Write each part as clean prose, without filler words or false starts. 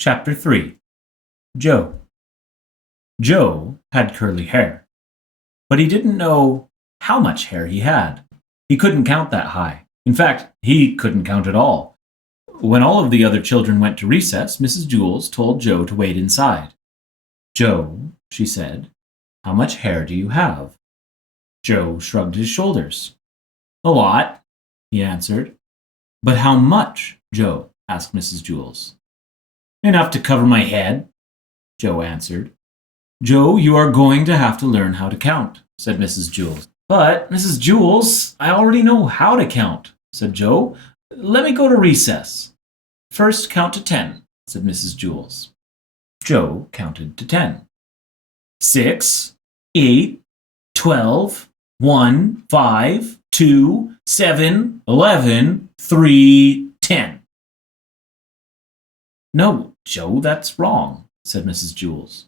Chapter 3. Joe. Joe had curly hair, but he didn't know how much hair he had. He couldn't count that high. In fact, he couldn't count at all. When all of the other children went to recess, Mrs. Jules told Joe to wait inside. "Joe," she said, "how much hair do you have?" Joe shrugged his shoulders. "A lot," he answered. "But how much, Joe?" asked Mrs. Jules. "Enough to cover my head," Joe answered. "Joe, you are going to have to learn how to count," said Mrs. Jules. "But, Mrs. Jules, I already know how to count," said Joe. "Let me go to recess." "First count to 10, said Mrs. Jules. Joe counted to 10. 6, 8, 12, 1, 5, 2, 7, 11, 3, 10. "No, Joe, that's wrong," said Mrs. Jules.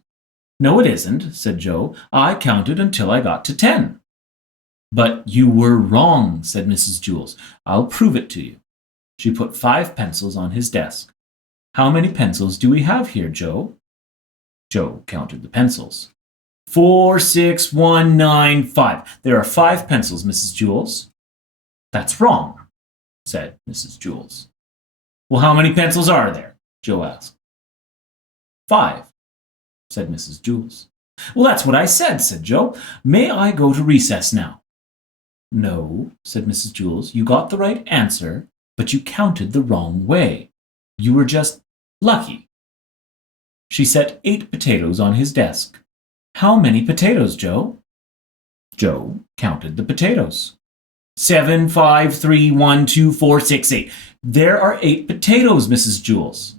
"No, it isn't," said Joe. "I counted until I got to 10. "But you were wrong," said Mrs. Jules. "I'll prove it to you." She put 5 pencils on his desk. "How many pencils do we have here, Joe?" Joe counted the pencils. 4, 6, 1, 9, 5. "There are 5 pencils, Mrs. Jules." "That's wrong," said Mrs. Jules. "Well, how many pencils are there?" Joe asked. 5, said Mrs. Jules. "Well, that's what I said Joe. "May I go to recess now?" "No," said Mrs. Jules. "You got the right answer, but you counted the wrong way. You were just lucky." She set 8 potatoes on his desk. "How many potatoes, Joe?" Joe counted the potatoes. 7, 5, 3, 1, 2, 4, 6, 8. "There are 8 potatoes, Mrs. Jules."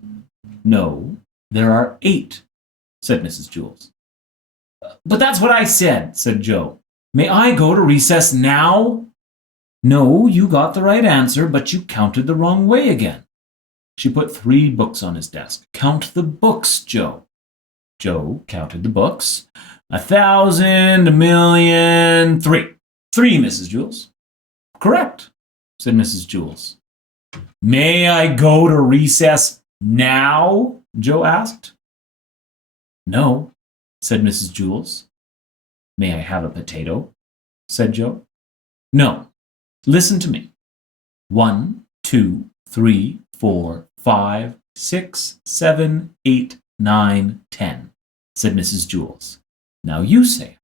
"No, there are 8, said Mrs. Jules. "But that's what I said Joe. "May I go to recess now?" "No, you got the right answer, but you counted the wrong way again." She put 3 books on his desk. "Count the books, Joe." Joe counted the books. 1,000, 1,000,000, 3. 3, Mrs. Jules. "Correct," said Mrs. Jules. "May I go to recess now?" Joe asked. "No," said Mrs. Jules. "May I have a potato?" said Joe. "No. Listen to me. 1, 2, 3, 4, 5, 6, 7, 8, 9, 10, said Mrs. Jules. "Now you say it."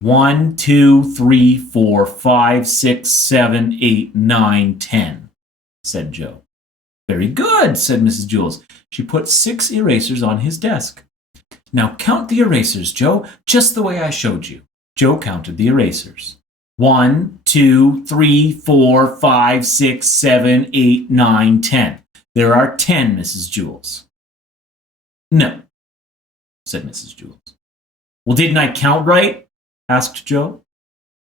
1, 2, 3, 4, 5, 6, 7, 8, 9, 10, said Joe. "Very good," said Mrs. Jules. She put 6 erasers on his desk. "Now count the erasers, Joe, just the way I showed you." Joe counted the erasers. 1, 2, 3, 4, 5, 6, 7, 8, 9, 10. "There are 10, Mrs. Jules." "No," said Mrs. Jules. "Well, didn't I count right?" asked Joe.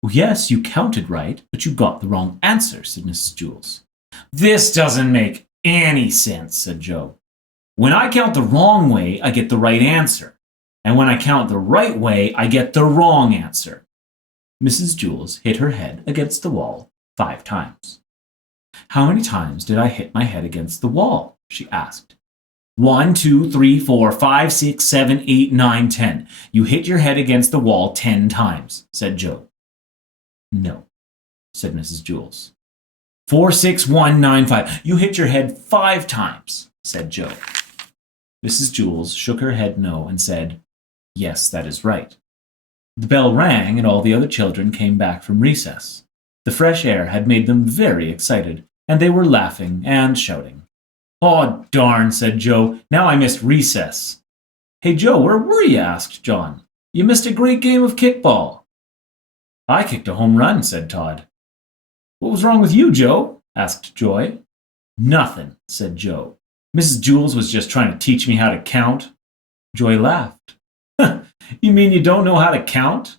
"Well, yes, you counted right, but you got the wrong answer," said Mrs. Jules. "This doesn't make any sense," said Joe. "When I count the wrong way, I get the right answer. And when I count the right way, I get the wrong answer." Mrs. Jules hit her head against the wall 5 times. "How many times did I hit my head against the wall?" she asked. 1, 2, 3, 4, 5, 6, 7, 8, 9, 10. "You hit your head against the wall 10 times, said Joe. "No," said Mrs. Jules. 4, 6, 1, 9, 5. "You hit your head 5 times, said Joe. Mrs. Jules shook her head no and said, "Yes, that is right." The bell rang and all the other children came back from recess. The fresh air had made them very excited, and they were laughing and shouting. "Oh, darn," said Joe. "Now I missed recess." "Hey, Joe, where were you?" asked John. "You missed a great game of kickball." "I kicked a home run," said Todd. "What was wrong with you, Joe?" asked Joy. "Nothing," said Joe. "Mrs. Jules was just trying to teach me how to count." Joy laughed. "You mean you don't know how to count?"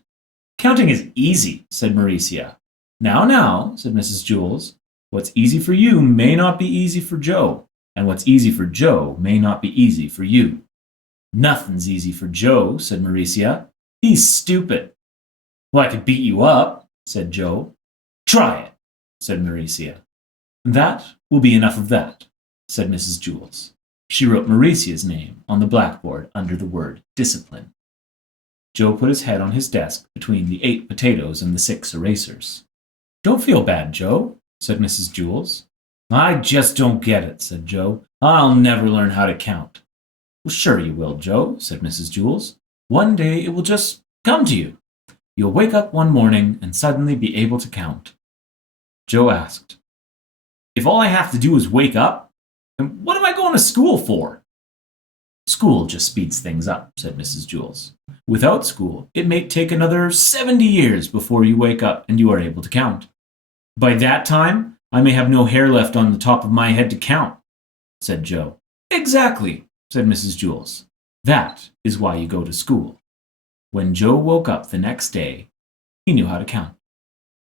"Counting is easy," said Mauricia. Now, said Mrs. Jules. "What's easy for you may not be easy for Joe, and what's easy for Joe may not be easy for you." "Nothing's easy for Joe," said Mauricia. "He's stupid." "Well, I could beat you up," said Joe. "Try it," said Mauricia. "That will be enough of that," said Mrs. Jules. She wrote Mauricia's name on the blackboard under the word discipline. Joe put his head on his desk between the 8 potatoes and the 6 erasers. Don't feel bad, Joe, said Mrs. Jules. I just don't get it, said Joe. I'll never learn how to count. Well, sure you will, Joe, said Mrs. Jules. One day it will just come to you. You'll wake up one morning and suddenly be able to count. Joe asked, If all I have to do is wake up, then what am I going to school for? School just speeds things up, said Mrs. Jules. Without school, it may take another 70 years before you wake up and you are able to count. By that time, I may have no hair left on the top of my head to count, said Joe. Exactly, said Mrs. Jules. That is why you go to school. When Joe woke up the next day, he knew how to count.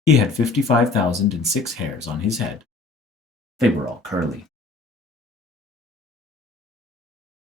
He had 55,006 hairs on his head. They were all curly.